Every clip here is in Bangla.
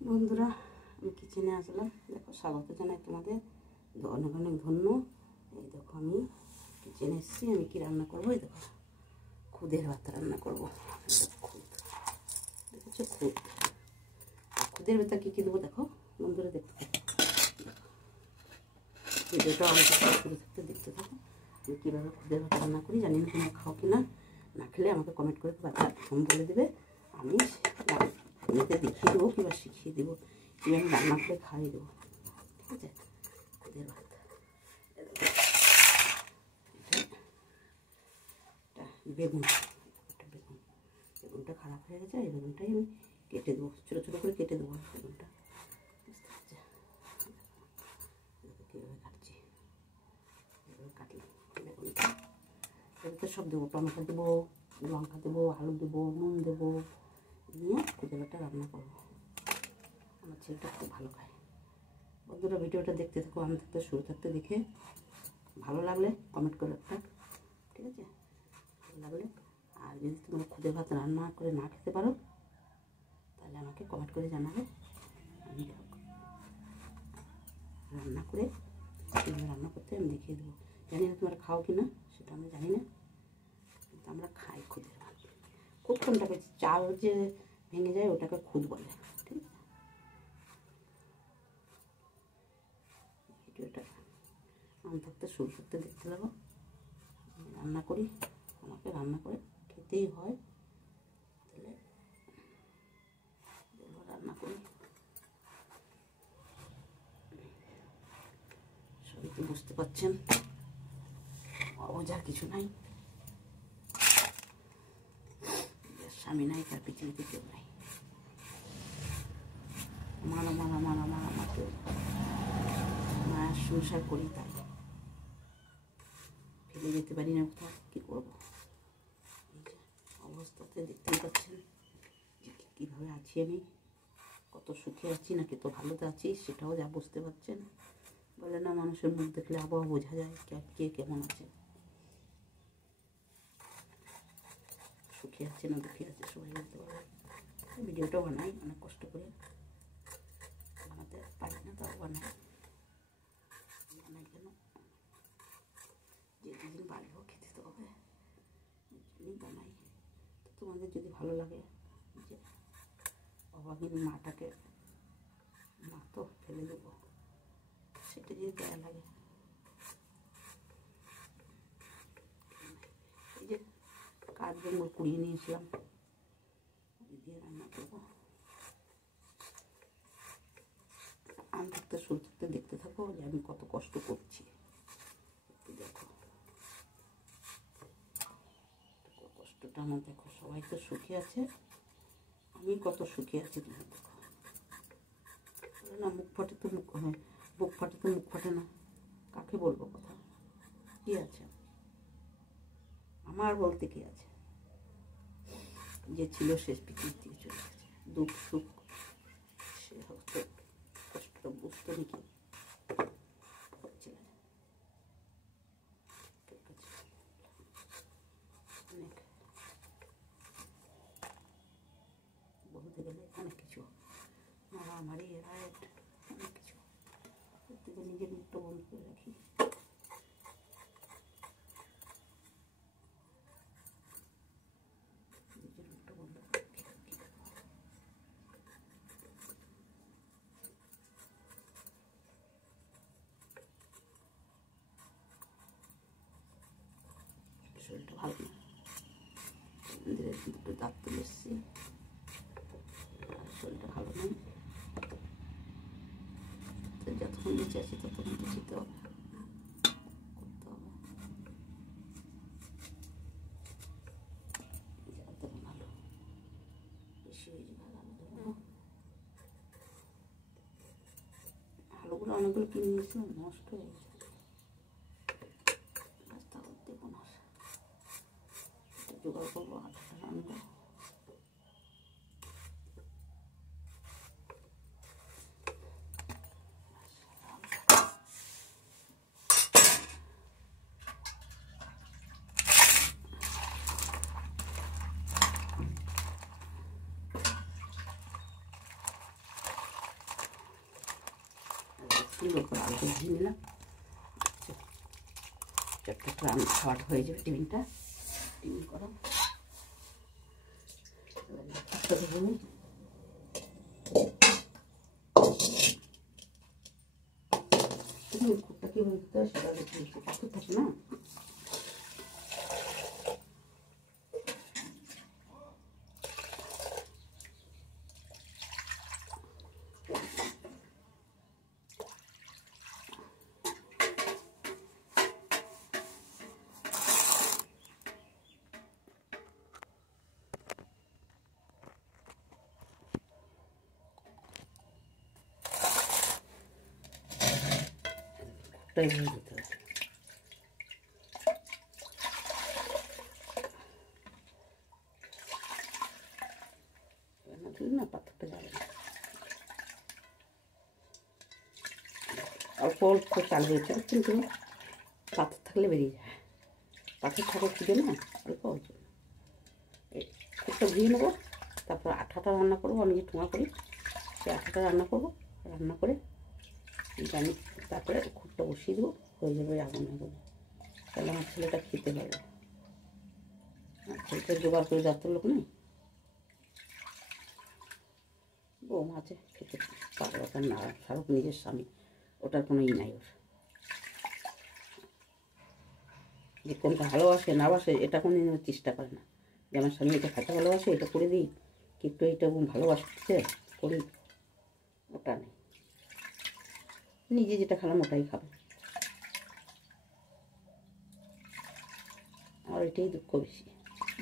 বন্ধুরা, আমি কিচেনে আসলাম। দেখো, স্বাগত জানাই তোমাদের, অনেক অনেক ধন্য। এই দেখো, আমি কিচেনে এসেছি। আমি কি রান্না করবো? এই দেখো, খুদের ভাত রান্না করবো। খুদ দেখেছো? খুদের ভেতর কী কী দেবো দেখো বন্ধুরা, দেখতে থাকো। ভিডিওটা আমাকে শুরু থাকতে দেখতে থাকো। আমি কীভাবে খুদের ভাত রান্না করি। জানি না তোমরা খাও কি না, না খেলে আমাকে কমেন্ট করে বলে দেবে। আমি এতে দেখিয়ে দেবো কিংবা শিখিয়ে দেবো কীভাবে রান্না করে খাইয়ে দেবো। ঠিক আছে? খুদের ভাত, বেগুন, বেগুনটা খারাপ হয়ে গেছে। এই বেগুনটাই আমি কেটে দেবো, ছোটো ছোটো করে কেটে দেবো বেগুনটা। বুঝতে পারছি কীভাবে কাটছি। এভাবে কাটলাম বেগুনটা। এটাতে সব দেবো, টমেটো দেবো, লঙ্কা দেবো, আলু দেবো, নুন দেবো, দিয়ে খুদের ভাতটা রান্না করবো। আমার ছেলেটা খুব ভালো খায়। বন্ধুরা, ভিডিওটা দেখতে থাকো, আমি থাকতে শুরু থাকতে দেখে ভালো লাগলে কমেন্ট করে একটা, ঠিক আছে? ভালো লাগলে, আর যদি তোমরা খুদের ভাত রান্না করে না খেতে পারো তাহলে আমাকে কমেন্ট করে জানাবে। আমি রান্না করে কীভাবে রান্না করতে আমি দেখিয়ে দেবো। জানি না তোমরা খাও কি না, সেটা আমরা জানি না, কিন্তু আমরা খাই খুদের ভাত। খুদ কোনটাকে, চাল যে ভেঙে যায় ওটাকে খুদ বলে। ঠিক আছে? ভিডিওটা আমি থাকতে শুরু করতে দেখতে লাগো। আমি রান্না করি, আমাকে রান্না করে খেতেই হয়। তাহলে রান্না করি, সবই তো বুঝতে পারছেন, অবজার কিছু নাই। স্বামী নাই, তার পৃথিবীতে কেউ নাই। মারা মারা মারা মারা মাকে মায়ের সংসার করি, তাই ফেলে যেতে পারি না কোথাও। কী করবো? এই যে অবস্থাতে দেখতেই পাচ্ছেন যে কীভাবে আছি আমি, কত সুখে আছি না কত ভালোতে আছি সেটাও যা বুঝতে পারছেন। বলে না, মানুষের মুখ দেখলে আবহাওয়া বোঝা যায় কে কেমন আছে। সুখে আছে না দুঃখে আছে সবাই বলতে পারবে। ভিডিওটা বানাই অনেক কষ্ট করে, বানাতে পারি না, তাও বানাই কেন, যে যেদিন বাড়িও খেতে তো হবে, বানাই। তো তোমাদের যদি ভালো লাগে যে অভাগিনী মাটাকে মা তো ফেলে দেবো, সেটা যদি দেয়া লাগে। এই যে কাঠ জঙ্গল কুড়িয়ে নিয়েছিলাম, দিয়ে রান্না করবো। আমি থাকতে শুরু থাকতে দেখতে থাকো যে আমি কত কষ্ট করছি। একটু দেখো কষ্টটা আমার, দেখো সবাই তো সুখে আছে, আমি কত সুখে আছি তুমি দেখো। না, মুখ ফাটে তো মুখ হয়, বুক ফাটে তো মুখ ফাটে না। কাকে বলবো কথা? কি আছে আমার বলতে? কি আছে? যে ছিল শেষ পৃথিবী থেকে চলে গেছে। দুঃখ সুখ সে হচ্ছে, কষ্টটা বুঝতো নাকি অনেক বলতে গেলে অনেক কিছু মারামারি, রাইট, অনেক কিছু। প্রত্যেকে নিজের মুখটা বন্ধ করে রাখি। নিজের মুখটা বন্ধ করে রাখি। শরীরটা ভালো না, দুটো দাঁত তুলে এসছি, শরীরটা ভালো নেই। তো যতক্ষণ বেঁচে আছি ততক্ষণ তো যেতে হবে, করতে হবে। ভালো বেশি হয়ে যাবে আলুগুলো, অনেকগুলো কিনে নিয়েছিলাম, নষ্ট হয়ে গেছে। রাস্তা করতে কোনো জোগাড় করবো, আটাটা রান্না। সুন্দর করে আলু ভেজে নিলাম। চটটা রান্না খাওয়াটা হয়ে যাবে। টিফিনটা টিফিন করো খুবটা কীভাবে দিতে হয় সেটা একটু পাথর থাকে না। খুবটাই ভেজে দিতে হবে। না পাথরটা যাবে না। অল্প অল্প চাল হয়েছে কিন্তু পাথর থাকলে বেরিয়ে যায়। পাথর থাকা খিদে না অল্প অল্প একটু ভিজিয়ে নেবো। তারপর আঠাটা রান্না করবো। আমি যে ঠোঙা করি সেই আঠাটা রান্না করবো। রান্না করে আমি তারপরে খুবটা বসিয়ে দেবো। হয়ে যাবে আগুন আগুন। তাহলে আমার ছেলেটা খেতে পারবে। আর ছেলেটা জোগাড় করে যাতে লোক নেই। বৌমা আছে খেতে পারবে। ওটা না শাহরুখ নিজের স্বামী, ওটার কোনো ই নাই। ওর যে কোনটা ভালোবাসে না বাসে এটা কোনো চেষ্টা করে না যে আমার স্বামী এটা খেতে ভালোবাসে এটা করে দিই, কি একটু এটা ভালোবাসতে করি, ওটা নেই। নিজে যেটা খেলাম ওটাই খাবে। আর এটাই দুঃখ বেশি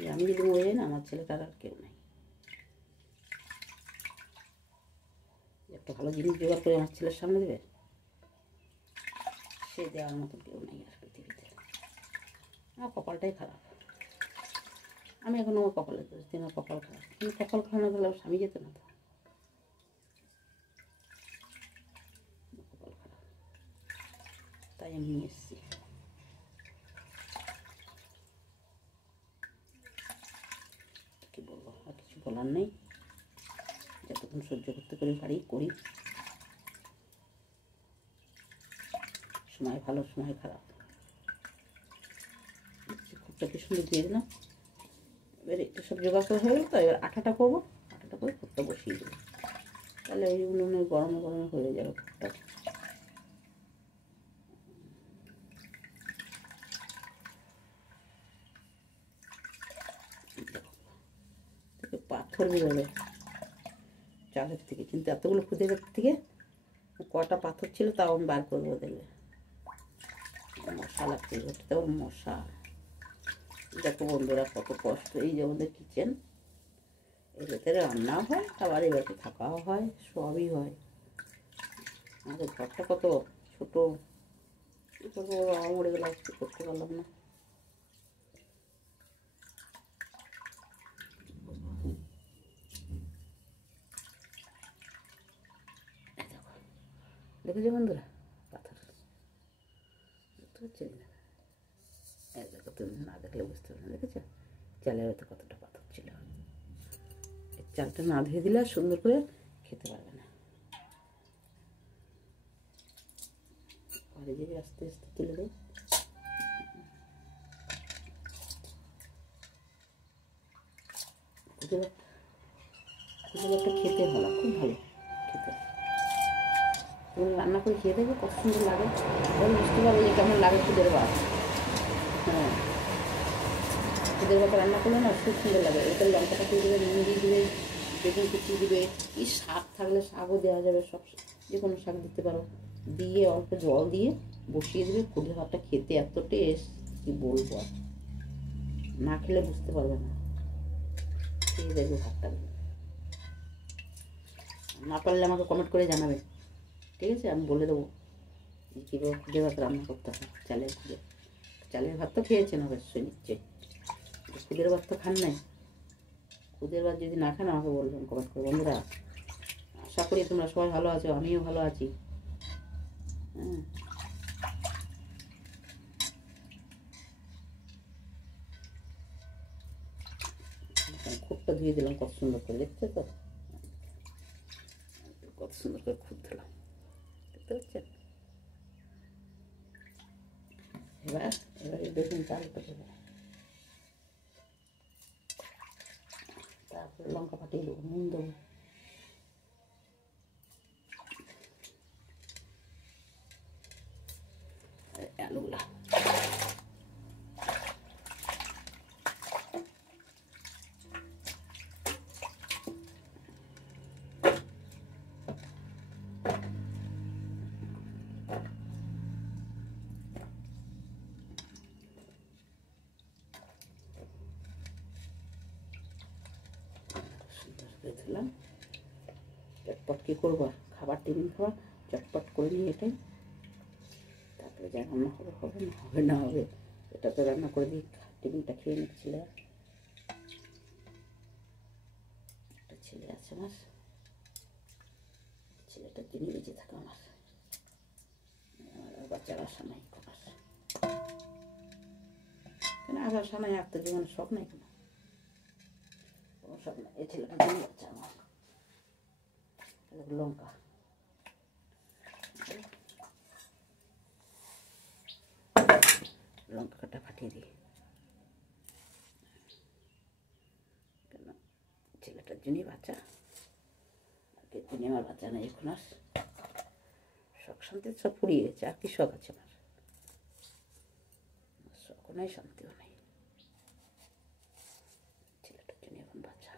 যে আমি যদি মরে যাই না আমার ছেলেটার আর কেউ নাই। একটা ভালো জিনিস জোগাড় করে আমার ছেলের সামনে দেবে, সে দেওয়ার মতো কেউ নেই আর পৃথিবীতে। আমার কপালটাই খারাপ। আমি এখন আমার কপালে দোষ দিই। আমার কপাল খারাপ। আমি কপাল খারাপ হলে স্বামী যেত না তো। কপাল খারাপ তাই আমি নিয়ে এসেছি। কি বলবো, আর কিছু বলার নেই। যতক্ষণ সহ্য করতে করে পারি করি। সময় ভালো সময় খারাপ। খুবটা কি সুন্দর দিয়ে দিলাম। এবার এটা সব জোগাড় করে হয়ে গেল তো। এবার আটাটা করবো। আটাটা করে খুবটা বসিয়ে দেবো। তাহলে এই উনুনে গরমে গরমে হয়ে যাবে খুবটা। পাথর বেরোবে চালের থেকে, কিন্তু এতগুলো খুদের থেকে কটা পাথর ছিল তাও আমি বার করবো। দেখবে মশা লাগছে ঘরটাতে, আবার মশা। দেখো বন্ধুরা কত কষ্ট। এই যে আমাদের কিচেন, এর ভেতরে রান্নাও হয় আবার এ বাড়িতে থাকাও হয়, সবই হয়। আমাদের ঘরটা কত ছোটো। কী করবো, বাবা মরে গেলে আজকে করতে পারলাম না। দেখেছো বন্ধুরা পাথর বুঝতে পারছেন না? দেখো তুমি না দেখলে বুঝতে পারবে না। দেখেছো চালের হয়তো কতটা পাথর ছিল। চালটা না ধুয়ে দিলে আর সুন্দর করে খেতে পারবে না। পরে যে আস্তে আস্তে তুলে দেয়। খুদের একটা খেতে ভালো, খুব ভালো খেতে। তুমি রান্না করে খেয়ে দেবে কত সুন্দর লাগে। তখন বুঝতে পারবে যে কেমন লাগে খুদের ভাত। হ্যাঁ, খুদের ভাত রান্না করলে না খুব সুন্দর লাগে। এটা লঙ্কাটা দিয়ে দেবে, নুন দিয়ে দেবে, বেগুন কুচি দেবে। কি শাক থাকলে শাকও দেওয়া যাবে, সব যে কোনো শাক দিতে পারো। দিয়ে অল্প জল দিয়ে বসিয়ে দেবে। খুদের ভাতটা খেতে এত টেস্ট কি বলবো আর। না খেলে বুঝতে পারবে না। খেয়ে দেখবে ভাতটা। না পারলে আমাকে কমেন্ট করে জানাবে, ঠিক আছে? আমি বলে দেবো কীভাবে খুদে ভাত রান্না করতে হয়। চালের ভাত তো খেয়েছেন অবশ্যই নিশ্চয়ই। খুদের ভাত তো খান নাই। খুদের ভাত যদি না খান আমাকে বলবেন কমেন্ট করে। বন্ধুরা আশা করি তোমরা সবাই ভালো আছো, আমিও ভালো আছি। হ্যাঁ, খুবটা ধুয়ে দিলাম কত সুন্দর করে। দেখছো তো কত সুন্দর করে খুব দিলাম, দেখতে পাচ্ছেন? এবার এবারে বেগুন চালটা দেবো, তারপরে লঙ্কা ফাটিয়ে দেবো, নুন দেবো, আলুগুলা দিলাম। চটপট কী করবো, খাবার টিফিন খাবার চটপট করে নিয়ে এটাই, তারপরে যা রান্না হবে হবে, না হবে না হবে, এটা তো রান্না করে দিই, টিফিনটা খেয়ে নিচ্ছিলে। একটা ছেলে আছে আমার, ছেলেটার জন্য বেঁচে থাকা আমার বাচ্চার আশা নাই, কোনো আশা কেন, আশা নাই, আর তো জীবনের শখ নাই, কোনো শখ নাই। এই ছেলেটার জন্য বাচ্চা আমার। লঙ্কা লঙ্কা কাটা ফাটিয়ে দিই, কেন ছেলেটার জন্যই বাচ্চা, আর কে জন্য আমার বাচ্চা নেই এখন। আর শখ শান্তি সব ফুরিয়ে গেছে, আর কি শখ আছে আমার, শখও নাই শান্তিও নাই, ছেলেটার জন্য এখন বাচ্চা।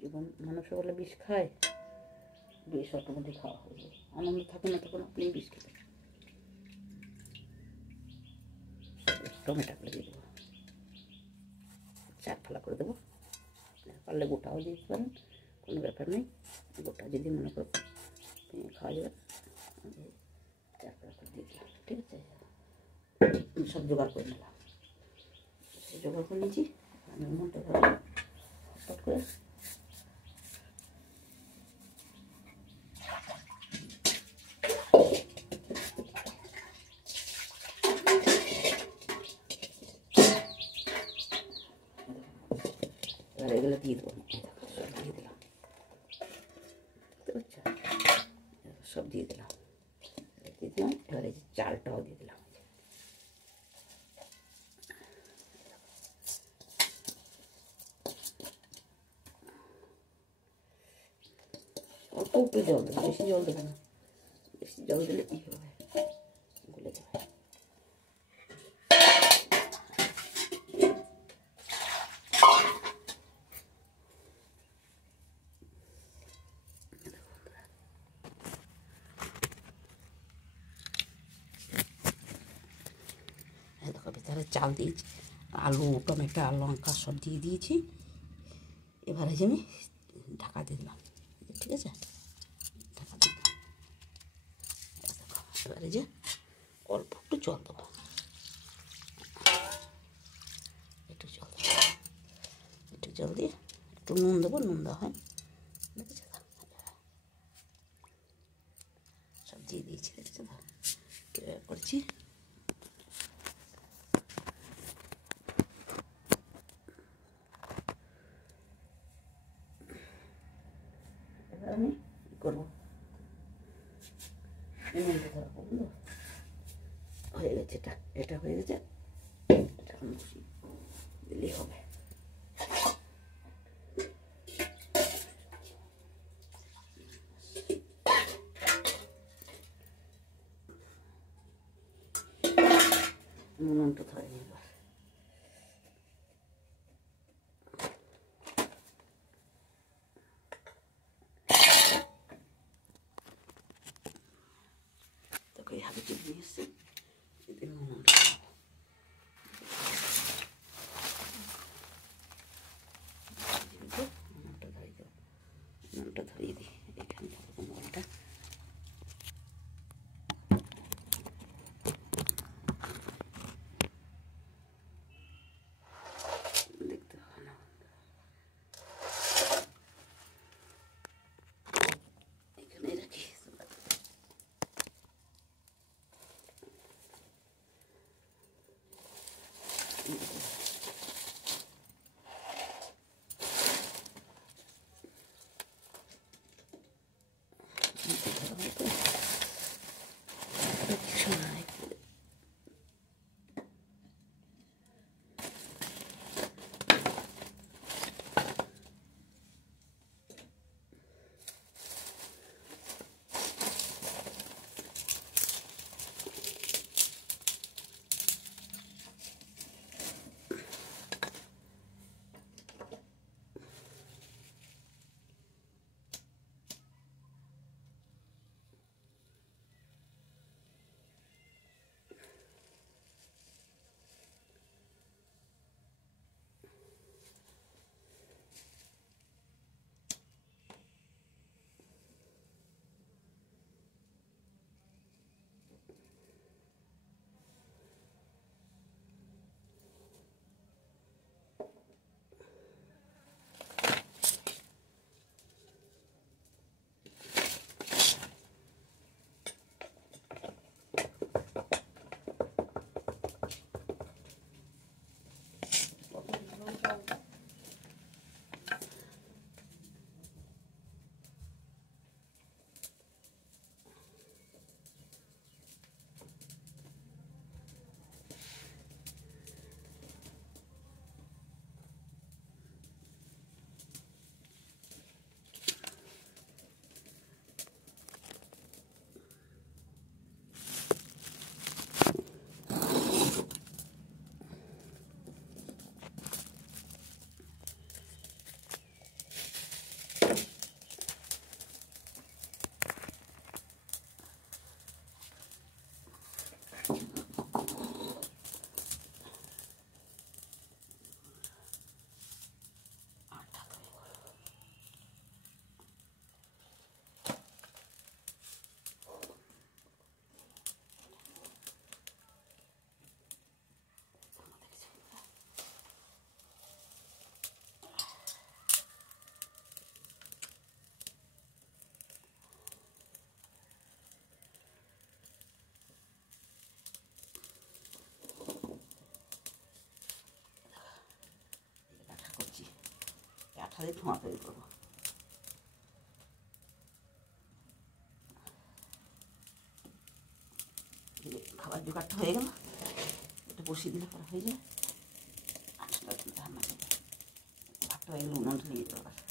জীবন মানুষ বলে বিষ খায়, বিষ অটোমেটিক খাওয়া হয়ে যায়, আনন্দ থাকে না তখন আপনি বিষ খেতে। টমেটো দিয়ে দেবো, চার ফালা করে দেবো, পারলে গোটাও দিতে পারেন, কোনো ব্যাপার নেই, গোটা যদি মনে করো খাওয়া যাবে, চার ফালা করে দিয়ে দিলাম। ঠিক আছে, সব জোগাড় করে নিলাম, জোগাড় করে নিয়েছি। আমি মনটা হঠাৎ করে এবার এগুলো দিয়ে দেবো, সব দিয়ে দিলাম, বুঝতে পারছো, সব দিয়ে দিলাম, এবার এই চালটাও দিয়ে দিলাম, অল্প একটু জল দেবো, বেশি জল দেবে না, বেশি জল দিলে কী হবে, গলে যাবে। দেখো ভিতরে চাল দিয়েছি, আলু টমেটো আর লঙ্কা সব দিয়ে দিয়েছি। এবারে যে আমি ঢাকা দিয়ে দিলাম, ঠিক আছে, ঢাকা দিয়ে দিলাম। দেখো এবারে যে অল্প একটু জল দেবো, একটু জল দেবো, একটু জল দিয়ে একটু নুন দেবো, নুন দেওয়া হয়, দেখেছো তো, সব দিয়ে দিয়েছি, দেখেছো তো কীভাবে করছি। এবার আমি কী করবো, নুনটা ধরা করবো, হয়ে গেছে, এটা হয়ে গেছে, এটা এখন দিলেই হবে। নুনটা ধরে নিয়ে এবার তোকে হাতে চিপ নিয়ে এসছি, নুনটা ধরিয়ে দিই এখানে মোবাইলটা। আঠা দিয়ে ধোঁয়া তৈরি করবো। খাবার জোগাড়টা হয়ে গেল, এটা বসিয়ে দিলে পরে হয়ে যায়। আঠা রান্না করবে, ভাতটা হয়ে গেলে উনুনটা নিয়ে যেতে পারবে।